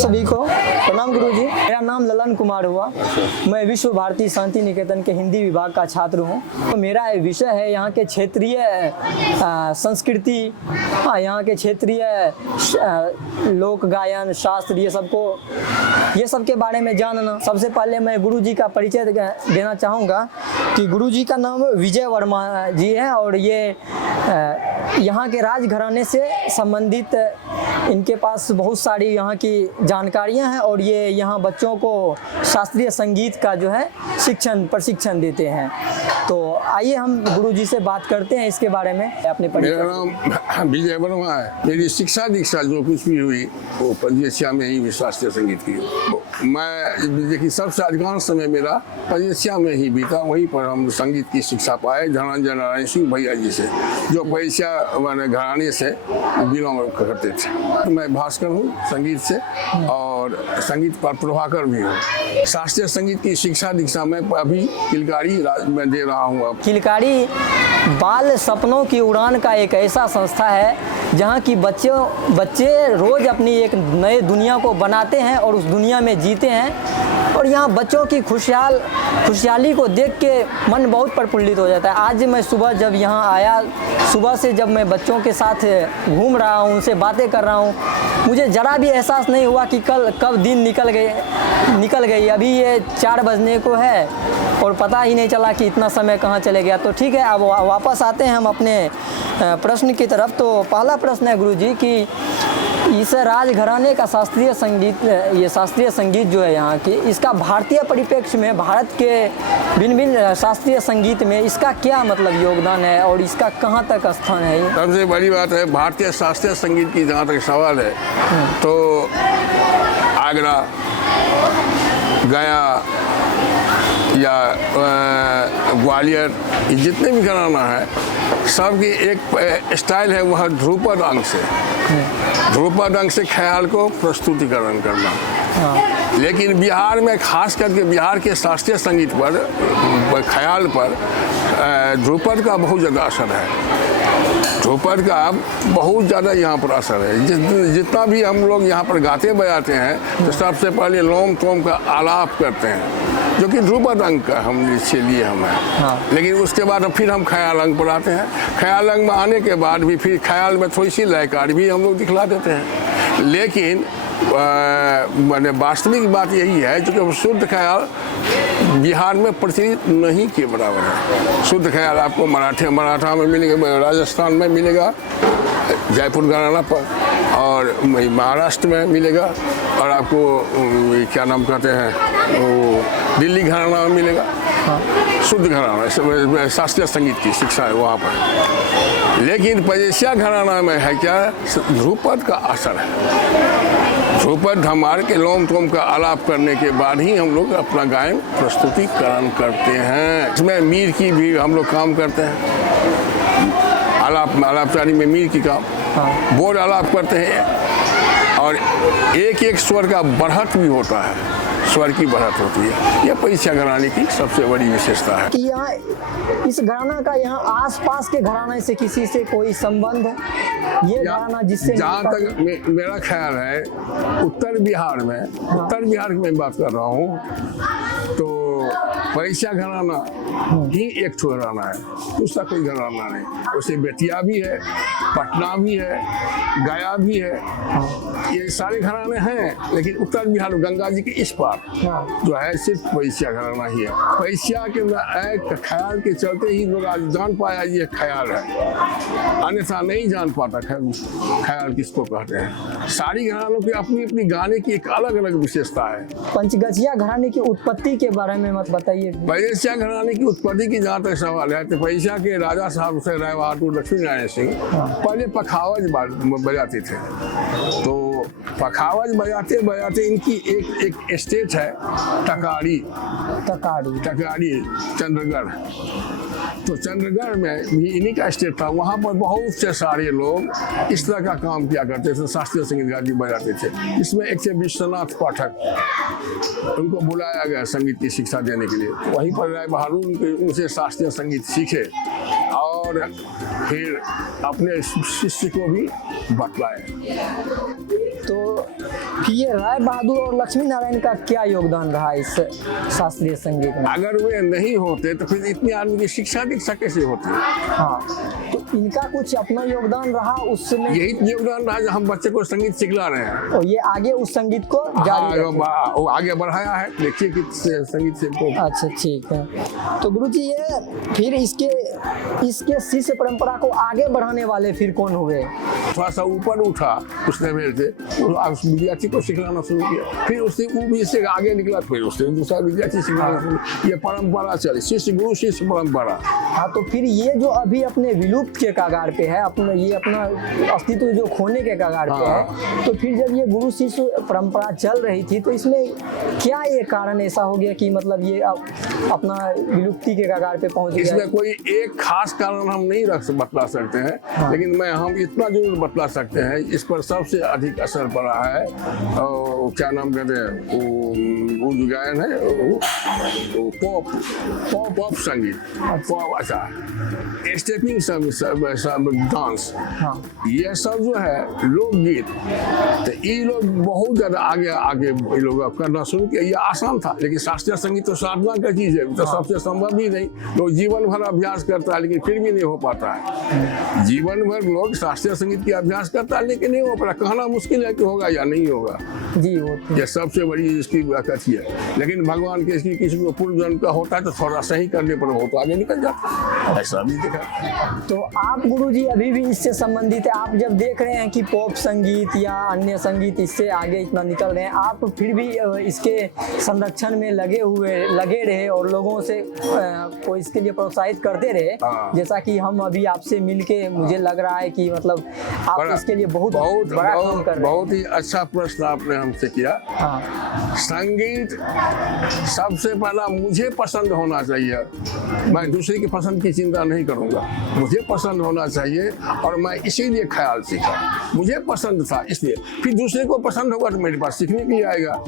सभी को। प्रणाम गुरुजी। मेरा नाम ललन कुमार हुआ। मैं विश्व भारती शांति निकेतन के हिंदी विभाग का छात्र हूँ। तो मेरा विषय है यहाँ के क्षेत्रीय संस्कृति, यहाँ के क्षेत्रीय लोक गायन, शास्त्र, ये सब के बारे में जानना। सबसे पहले मैं गुरुजी का परिचय देना चाहूँगा कि गुरुजी का नाम विजय वर्मा जी है और ये यहाँ के राजघराने से संबंधित इनके पास बहुत सारी यहाँ की जानकारियाँ हैं और ये यहाँ बच्चों को शास्त्रीय संगीत का जो है प्रशिक्षण देते हैं। तो आइए हम गुरुजी से बात करते हैं इसके बारे में। अपने मेरा नाम विजय वर्मा है। मेरी शिक्षा दीक्षा जो कुछ भी हुई वो पजेसिया में ही शास्त्रीय संगीत की। मैं देखिए सबसे अधिकांश समय मेरा पजेसिया में ही बीता। वहीं पर हम संगीत की शिक्षा पाए धनंजय नारायण सिंह भैया जी से, जो पजेसिया मैंने घराने से बिलोंग करते थे। मैं भास्कर हूँ संगीत से और संगीत पर प्रभाकर भी हूँ। शास्त्रीय संगीत की शिक्षा दीक्षा में अभी किलकारी में दे रहा हूँ। किलकारी बाल सपनों की उड़ान का एक ऐसा संस्था है जहाँ की बच्चे रोज अपनी एक नए दुनिया को बनाते हैं और उस दुनिया में जीते हैं और यहाँ बच्चों की खुशहाली को देख के मन बहुत प्रफुल्लित हो जाता है। आज मैं सुबह जब यहाँ आया, सुबह से जब मैं बच्चों के साथ घूम रहा हूँ, उनसे बातें कर रहा हूँ, मुझे ज़रा भी एहसास नहीं हुआ कि कब दिन निकल गई। अभी ये 4 बजने को है और पता ही नहीं चला कि इतना समय कहाँ चले गया। तो ठीक है, अब वापस आते हैं हम अपने प्रश्न की तरफ। तो पहला प्रश्न है गुरुजी कि इस राजघराने का शास्त्रीय संगीत जो है यहाँ की, इसका भारतीय परिप्रेक्ष्य में भारत के भिन्न शास्त्रीय संगीत में इसका क्या मतलब योगदान है और इसका कहाँ तक स्थान है? सबसे बड़ी बात है भारतीय शास्त्रीय संगीत की जहाँ तक सवाल है तो आगरा, गया या ग्वालियर, जितने भी घराना है सबकी एक स्टाइल है, वह ध्रुपद अंग से ख्याल को प्रस्तुतिकरण करना। लेकिन बिहार में खास करके बिहार के शास्त्रीय संगीत पर ख्याल पर ध्रुपद का बहुत ज़्यादा असर है। ध्रुपद का बहुत ज़्यादा यहाँ पर असर है। जितना भी हम लोग यहाँ पर गाते बजाते हैं तो सबसे पहले लोम तोम का आलाप करते हैं, जो कि ध्रुपद अंग का हम लिए हम हैं। लेकिन उसके बाद फिर हम ख्याल अंग पर आते हैं। ख्याल अंग में आने के बाद भी फिर ख्याल में थोड़ी सी लयकार भी हम लोग दिखला देते हैं। लेकिन मैंने वास्तविक बात यही है जो शुद्ध ख्याल बिहार में प्रचलित नहीं के बराबर है। शुद्ध ख्याल आपको मराठा में मिलेगा, राजस्थान में मिलेगा, जयपुर घराना पर, और महाराष्ट्र में मिलेगा, और आपको क्या नाम कहते हैं वो दिल्ली घराना में मिलेगा। शुद्ध घराना शास्त्रीय संगीत की शिक्षा है वहाँ पर। लेकिन पजेसिया घराना में है क्या, ध्रुपद का असर है। ध्रुपद हमारे के लोम तोम का आलाप करने के बाद ही हम लोग अपना गायन प्रस्तुतिकरण करते हैं। इसमें मीर की भी हम लोग काम करते हैं। आलापचारी में मीर की काम, बोल आलाप करते हैं और एक एक स्वर का बढ़त भी होता है, स्वर की बढ़त होती है। यह पजेसिया घराने की सबसे बड़ी विशेषता है। कि यहाँ इस घराना का यहाँ आसपास के घराने से किसी से कोई संबंध है? ये घराना जिससे जहाँ तक मेरा ख्याल है उत्तर बिहार की मैं बात कर रहा हूँ, तो पजेसिया घराना ही एक ठो घराना है, दूसरा कोई घराना नहीं। उसे बेतिया भी है, पटना भी है, गया भी है, ये सारे घराने हैं। लेकिन उत्तर बिहार गंगा जी के इस पार जो है सिर्फ पजेसिया घराना ही है। पजेसिया के ख्याल के चलते ही लोग आज जान पाया ये ख्याल है, अन्यथा नहीं जान पाता ख्याल किसको कहते हैं। सारी घरानों की अपनी अपनी गाने की एक अलग अलग विशेषता है। पंचगछिया घराने की उत्पत्ति के बारे में मत बताइए। पजेसिया घराने की उत्पत्ति की जहाँ तक सवाल है तो पजेसिया के राजा साहब से राय बहादुर लक्ष्मी नारायण सिंह पहले पखावज बजाते थे। तो पखावज बजाते बजाते इनकी एक स्टेट है टकारी चंद्रगढ़। तो चंद्रगढ़ में भी इन्हीं का स्टेट था। वहाँ पर बहुत से सारे लोग इस तरह का काम किया करते थे, शास्त्रीय संगीत गाजी बजाते थे। इसमें एक थे विश्वनाथ पाठक, उनको बुलाया गया संगीत की शिक्षा देने के लिए। वहीं पर राय बहादुर उनसे शास्त्रीय संगीत सीखे और फिर अपने शिष्य को भी बतलाए। तो फिर ये राय बहादुर और लक्ष्मी नारायण का क्या योगदान रहा इस शास्त्रीय संगीत में? अगर वे नहीं होते तो फिर इतनी आदमी की शिक्षा दीक्षा कैसे होती? हाँ, तो इनका कुछ अपना योगदान रहा उसमें? यही योगदान रहा जो हम बच्चे को संगीत सिखला रहे हैं। और ये आगे उस संगीत को जारी रखें। वो आगे बढ़ाया है, देखिए कि संगीत से को। अच्छा, ठीक है। तो गुरुजी ये फिर इसके शिष्य परंपरा को आगे बढ़ाने वाले फिर कौन हुए? थोड़ा सा ऊपर उठा उस लेवल से, उस विद्यार्थी को सिखलाना शुरू किया, फिर उससे वो भी इससे आगे निकला, फिर उससे दूसरा विद्यार्थी सिखलाना शुरू किया। ये परंपरा चली, शिष्य गुरु शिष्य परंपरा। हाँ, तो फिर ये जो अभी अपने विलुप्त के कगार पे है, अपना अस्तित्व जो खोने के कगार पे है, तो फिर जब ये गुरु शिष्य परंपरा चल रही थी तो इसमें क्या ये कारण ऐसा हो गया कि मतलब ये अपना विलुप्ति के कगार पे पहुंच गया? इसमें कोई एक खास कारण हम नहीं बतला सकते हैं। हाँ। लेकिन हम इतना जरूर बतला सकते हैं, इस पर सबसे अधिक असर पड़ा है और क्या नाम कहते हैं वो जो गायन है पॉप संगीत, पॉप, अच्छा, स्टेपिंग डांस, ये सब जो है लोकगीत, तो ये लोग बहुत ज्यादा आगे ये लोग करना शुरू किया। ये आसान था, लेकिन शास्त्रीय संगीत तो साधना का चीज है, तो सबसे संभव भी नहीं। लोग जीवन भर अभ्यास करता है लेकिन फिर भी नहीं हो पाता है। जीवन भर लोग शास्त्रीय संगीत की अभ्यास करता है लेकिन नहीं हो पाता। कहना मुश्किल है कि होगा या नहीं होगा जी, ये सबसे बड़ी इसकी कथी है। लेकिन भगवान के इसकी किसी को पूर्व जन्म का होता है तो थोड़ा सही करने पर वो तो आगे निकल जाता है, ऐसा भी देखा। तो आप गुरुजी अभी भी इससे संबंधित है, आप जब देख रहे हैं कि पॉप संगीत या अन्य संगीत इससे आगे इतना निकल रहे हैं, आप फिर भी इसके संरक्षण में लगे रहे और लोगों से को इसके लिए प्रोत्साहित करते रहे, जैसा कि हम अभी आपसे मिलके मुझे लग रहा है कि मतलब आप इसके लिए बहुत बड़ा काम कर रहे हैं। बहुत ही अच्छा प्रश्न आपने हमसे किया। संगीत सबसे पहला मुझे पसंद होना चाहिए, मैं दूसरे की पसंद की चिंता नहीं करूंगा। मुझे पसंद होना चाहिए और मैं इसीलिए ख्याल सीखा। मुझे पसंद था इसलिए, फिर दूसरे को पसंद होगा तो मेरे पास सीखने के लिए आएगा,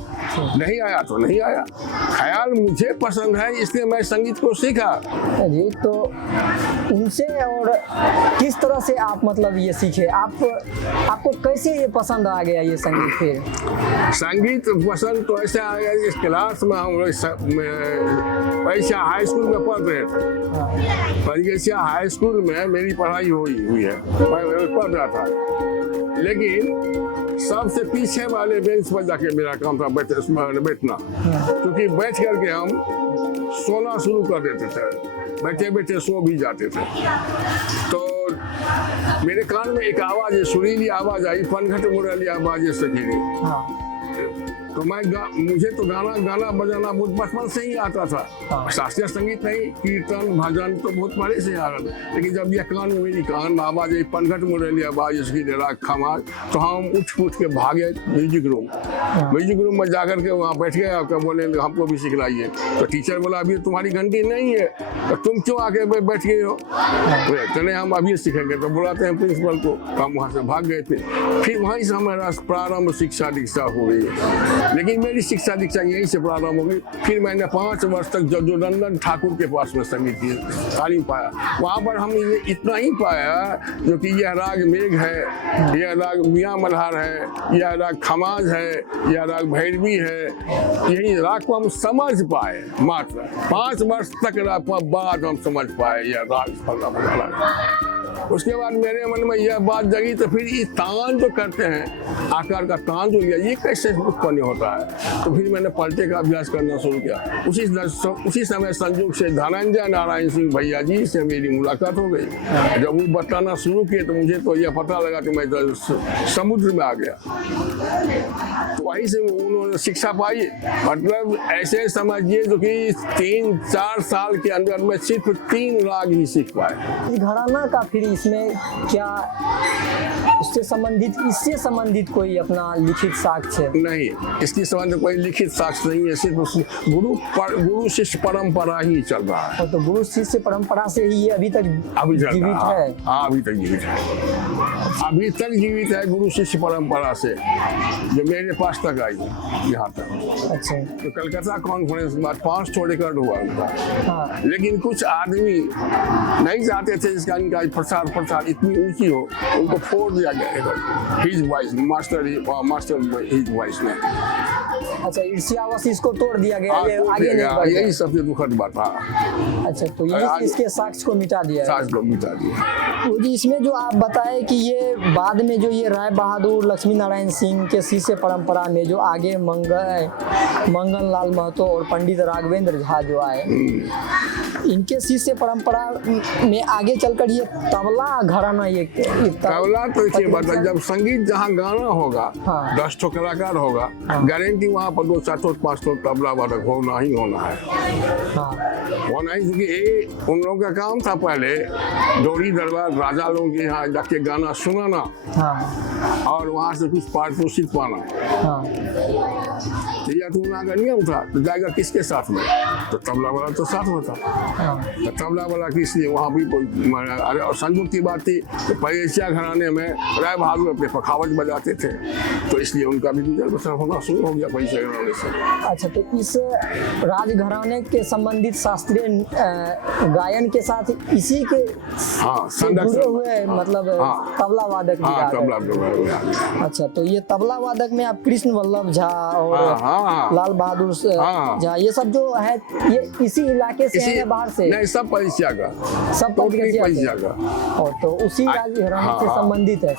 नहीं आया तो नहीं आया। ख्याल मुझे पसंद है इसलिए मैं संगीत को सीखा जी। तो उनसे और किस तरह से आप मतलब ये सीखे, आपको कैसे ये पसंद आ गया ये संगीत? फिर संगीत पसंद तो ऐसे आ गया, इस क्लास में हम परिचा हाई स्कूल में पढ़ रहे थे। परिचा हाई स्कूल में मेरी पढ़ाई हुई है, मैं पढ़ रहा था, लेकिन सबसे पीछे वाले बेंच पर जाके मेरा काम था बैठना, क्योंकि बैठ करके हम सोना शुरू कर देते थे, बैठे बैठे सो भी जाते थे। तो मेरे कान में एक आवाज, सुरीली आवाज आई, पनघट मुरली आवाज सखी। तो मुझे तो गाना बजाना बहुत बचपन से ही आता था। शास्त्रीय संगीत नहीं, कीर्तन भजन तो बहुत पहले से आ रहा था, लेकिन जब यह कान में मेरी कान आवाज आई, पनघट मुरली आवाज इसकी राग खमाज, तो हम उठ के भागे म्यूजिक रूम में जाकर के वहाँ बैठ गए। आपका बोले हमको भी सिखलाइए। तो टीचर बोला अभी तुम्हारी घंटी नहीं है तो तुम क्यों आके बैठ गए हो? तो हम अभी सीखेंगे। तो बुलाते हैं प्रिंसिपल को, हम वहाँ से भाग गए थे। फिर वहीं से हमारा प्रारंभ शिक्षा दीक्षा हो गई। लेकिन मेरी शिक्षा दीक्षा यहीं से प्रारंभ हो गई। फिर मैंने 5 वर्ष तक जगजोनंदन ठाकुर के पास में संगीत की तालीम पाया। वहाँ पर हमने इतना ही पाया जो कि यह राग मेघ है, यह राग मियाँ मल्हार है, यह राग खमाज है, यह राग भैरवी है, यही राग को हम समझ पाए। मात्र 5 वर्ष तक बाद हम समझ पाए यह राग। उसके बाद मेरे मन में यह बात जगी, तो फिर ये तान जो करते हैं, आकार का तान जो लिया, ये कैसे उत्पन्न होता है? तो फिर मैंने पलटे का अभ्यास करना शुरू किया। उसी समय संयोग से धनंजय नारायण सिंह भैया जी से मेरी मुलाकात हो गई। जब वो बताना शुरू किए तो मुझे तो यह पता लगा कि मैं समुद्र में आ गया। तो वहीं से उन्होंने शिक्षा पाई। मतलब ऐसे समझिए जो कि 3-4 साल के अंदर में सिर्फ 3 राग ही सीख पाए। घराना का फिर इसमें क्या इससे संबंधित कोई अपना लिखित साक्ष्य नहीं? इसकी संबंध कोई लिखित साक्ष्य नहीं है, सिर्फ गुरु शिष्य परंपरा ही चल रहा है। तो गुरु शिष्य परंपरा से ही ये अभी तक जीवित है। हाँ, अभी तक जीवित है, गुरु शिष्य परंपरा से। जो मेरे पास तक आई यहाँ तक। अच्छा। तो कलकत्ता कॉन्फ्रेंस के बाद 5 ठो रिकॉर्ड हुआ उनका। हाँ। लेकिन कुछ आदमी नहीं चाहते थे इसका इनका प्रचार इतनी ऊंची हो, उनको फोड़ दिया गया his voice, master his voice में। अच्छा, ईर्ष्यावश इसको तोड़ दिया गया, ये तोड़ आगे दिया नहीं गया। बढ़ यही सबसे दुखद बात था। अच्छा, तो ये इसके साक्ष्य को मिटा दिया है। साक्ष्य को मिटा दिया। तो जी इसमें जो आप बताए कि ये बाद में जो ये राय बहादुर लक्ष्मी नारायण सिंह के शिष्य परंपरा में जो आगे मंगल लाल महतो और पंडित राघवेंद्र झा जो आए, इनके शिष्य परंपरा में आगे चलकर ये तबला घराना तबला तो ये बात है, जब संगीत जहाँ गाना होगा, हाँ। 10 ठो कलाकार होगा, गारंटी वहाँ पर 2, 4, 5 ठो तबला वादक होना ही होना है। हाँ। होना ही, क्योंकि ये उन लोगों का काम था पहले डोरी दरबार राजा लोगों के यहाँ जाके गाना सुनाना, हाँ। और वहाँ से कुछ पारितोषिक पाना। हाँ। तो यह तो उनका नियम था। तो जाएगा किसके साथ में? तो तबला वाला तो साथ में था। हाँ। तो तबला वाला किस लिए वहाँ भी कोई, अरे और संयोग की बात थी तो पयेशिया घराने में राय बहादुर अपने पखावज बजाते थे, तो इसलिए उनका भी गुजर बसर होना शुरू हो गया पयेशिया घराने से। अच्छा, तो इस राजघराने के संबंधित शास्त्रीय गायन के साथ इसी के जुड़े हुए मतलब तबला वादक भी आ गए। तबला वादक। अच्छा, तो ये तबला वादक में आप कृष्ण वल्लभ झा और लाल बहादुर झा ये सब जो है ये इसी इलाके से है, बाहर से? नहीं, सब पयेशिया का, सब पयेशिया का। और तो उसी राजघराने से संबंधित है।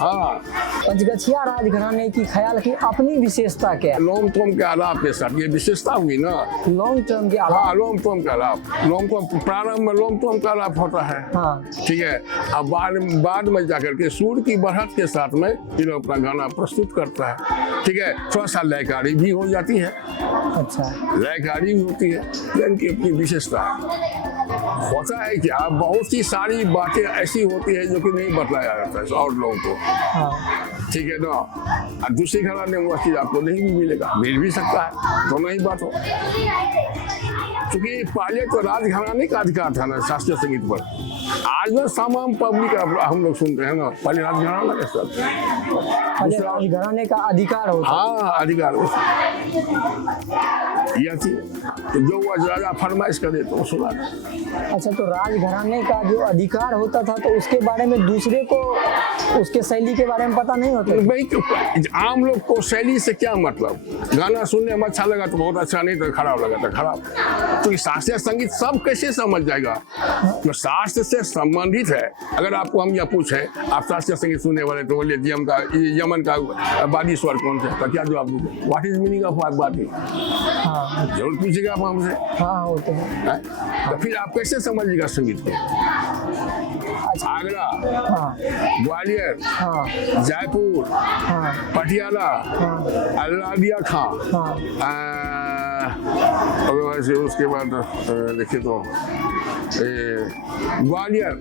पंचगछिया राजघराने की ख्याल की अपनी विशेषता क्या है? लोम टोम के आलाप के साथ ये विशेषता हुई ना। लोम टोम के आलाप? लोम टोम का आलाप, लोम टोम प्रारंभ में लोम टोम का आलाप होता है। ठीक है। अब बाद में जाकर के सूर की बढ़त के साथ में ये लोग अपना गाना प्रस्तुत करता है। ठीक है। थोड़ा सा लयकारी भी हो जाती है। अच्छा, लयकारी भी होती है, इनकी अपनी विशेषता है। होता है क्या, बहुत सी सारी बातें ऐसी होती है जो कि नहीं बताया जाता है और लोगों को। ठीक है ना। और दूसरी घराने में वो चीज आपको नहीं भी मिलेगा, मिल भी सकता है, दोनों ही बात हो। क्योंकि पहले तो राजघराने का अधिकार था ना शास्त्रीय संगीत पर। आज ना तमाम पब्लिक हम लोग सुनते हैं ना, पहले राजघराना के साथ राजघराने का अधिकार होता। हाँ, अधिकार होता। यह थी तो जो वो राजा फरमाइश करे तो सुना। अच्छा, तो राजघराने का जो अधिकार होता था तो उसके बारे में दूसरे को उसके शैली के बारे में पता नहीं होता? भाई आम लोग को शैली से क्या मतलब, गाना सुनने में अच्छा लगा तो बहुत अच्छा, नहीं तो खराब लगा तो खराब। तो शास्त्रीय संगीत सब कैसे समझ जाएगा? तो शास्त्र से संबंधित है। अगर आपको हम यह पूछे आप शास्त्रीय संगीत सुनने वाले तो बोलिए यमन का वादी स्वर कौन सा, तो क्या जवाब दोगे? व्हाट इज मीनिंग ऑफ वादी? जरूर पूछेगा आप हमसे। हाँ, होते हैं। तो फिर आप कैसे समझिएगा संगीत को? आगरा, ग्वालियर, जयपुर, पटियाला, अल्लादिया खां, उसके बाद देखिए तो ग्वालियर,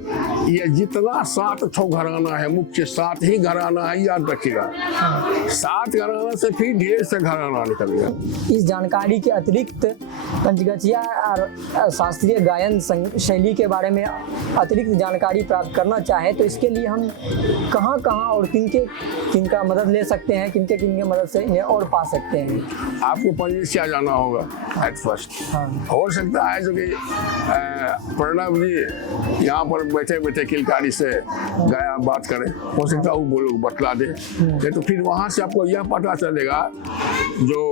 ये जितना 7 ठो घराना है, मुख्य 7 ही घराना है, याद रखिएगा। 7 घराना से फिर ढेर से घराना निकल गया। इस जानकारी के अतिरिक्त पंचगछिया शास्त्रीय गायन शैली के बारे में अतिरिक्त जानकारी प्राप्त करना चाहे तो इसके लिए हम कहाँ और किनका मदद ले सकते हैं, किनके मदद से इन्हें और पा सकते हैं? आपको पंचगछिया जाना होगा एट फर्स्ट। हो सकता है जो कि प्रणव जी यहाँ पर बैठे बैठे किलकारी से गाया बात करें, हो सकता है वो लोग बतला दे। तो फिर वहाँ से आपको यह पता चलेगा जो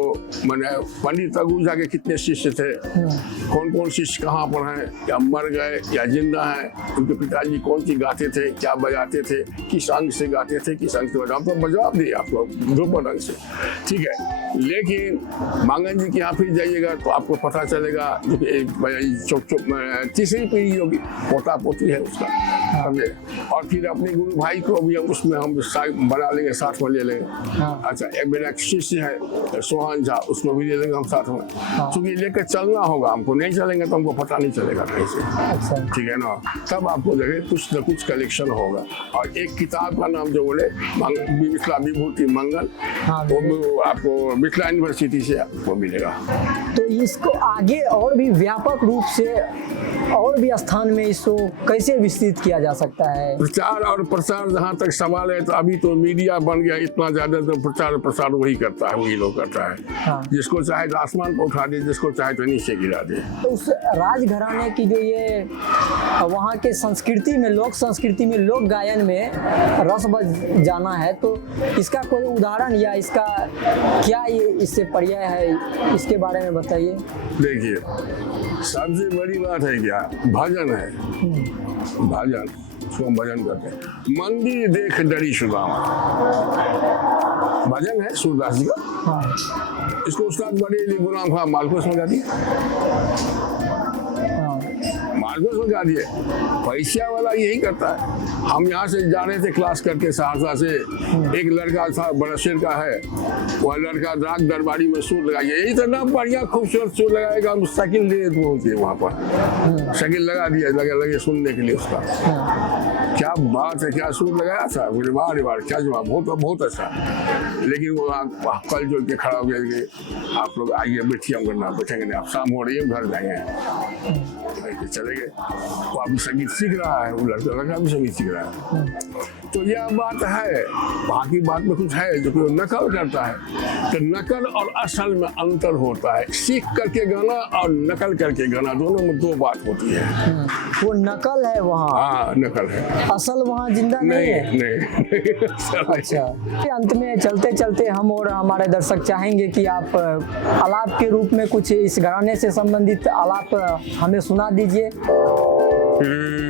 मैंने पंडित रघुजा के कितने शिष्य थे, कौन कौन शिष्य कहाँ पर हैं, या मर गए या जिंदा हैं, उनके पिताजी कौन सी गाते थे, क्या बजाते थे, किस अंग से गाते थे, किस अंग से बजाते, तो जवाब दिए आपको ध्रुपद अंग से। ठीक है। लेकिन मांगन जी के यहाँ फिर जाइएगा तो आपको पता चलेगा तीसरी पीढ़ी होगी, पोता पोती है उसका, समझे। और फिर अपने गुरु भाई को भी उसमें हम बना लेंगे, साथ में ले लेंगे। अच्छा, एक मेरा शिष्य है सोहन झा, उसको भी ले लेंगे हम साथ में, क्योंकि लेकर चलना होगा हमको, नहीं चलेंगे तो हमको पता नहीं चलेगा कैसे। अच्छा। ठीक है ना। तब आपको जगह कुछ न कुछ कलेक्शन होगा। और एक किताब का नाम जो बोले मिथिला विभूति मंगल, वो आपको मिथिला यूनिवर्सिटी से आपको मिलेगा। तो इसको आगे और भी व्यापक रूप से और भी स्थान में इसको कैसे विस्तृत किया जा सकता है? प्रचार और प्रसार जहाँ तक सवाल है, तो अभी तो मीडिया बन गया इतना ज्यादा, तो प्रचार प्रसार वही करता है, वही लोग करता है। हाँ। जिसको चाहे तो आसमान पर उठा दे, जिसको चाहे तो नीचे गिरा दे। तो उस राजघराने की जो ये वहाँ के संस्कृति में, लोक संस्कृति में, लोक गायन में रस बस जाना है, तो इसका कोई उदाहरण या इसका क्या ये इससे पर्याय है, इसके बारे में बताइए। देखिए, सबसे बड़ी बात है क्या, भजन है। भजन, उसको हम भजन करते हैं। मंदिर देख डरी सुदामा, भजन है सूरदास जी का। हाँ। इसको उस्ताद बड़े गुलाम खां मालको समझा दिए, मालको समझा दिए। पैसा वाला यही करता है। हम यहाँ से जा रहे थे क्लास करके सहरसा से, एक लड़का था बड़शेर का है, वह लड़का राग दरबारी में सूर लगाइए, यही तो ना बढ़िया खूबसूरत सूर लगाएगा, हम साइकिल ले पहुंचे वहाँ पर, साइकिल लगा दिया, लगे सुनने के लिए उसका। क्या बात है, क्या सूर लगाया था, बोले बार बार क्या जवाब, बहुत अच्छा। लेकिन वो कल जो के खड़ा हो गया कि आप लोग आइए, बैठिए, हम करना बैठेंगे नहीं, आप शाम हो रही है, घर जाएंगे। चले गए। वो अभी संगीत सीख रहा है, वो लड़का भी संगीत सीख रहा है। तो यह बात है। बाकी बात में कुछ है जो कोई नकल करता है, तो नकल और असल में अंतर होता है। सीख करके गाना और नकल करके गाना, दोनों में दो बात होती है। वो नकल है वहाँ। हाँ, नकल है, असल वहाँ जिंदा नहीं है। नहीं। अच्छा, अंत में चलते चलते हम और हमारे दर्शक चाहेंगे कि आप आलाप के रूप में कुछ इस घराने से संबंधित आलाप हमें सुना दीजिए। Hey,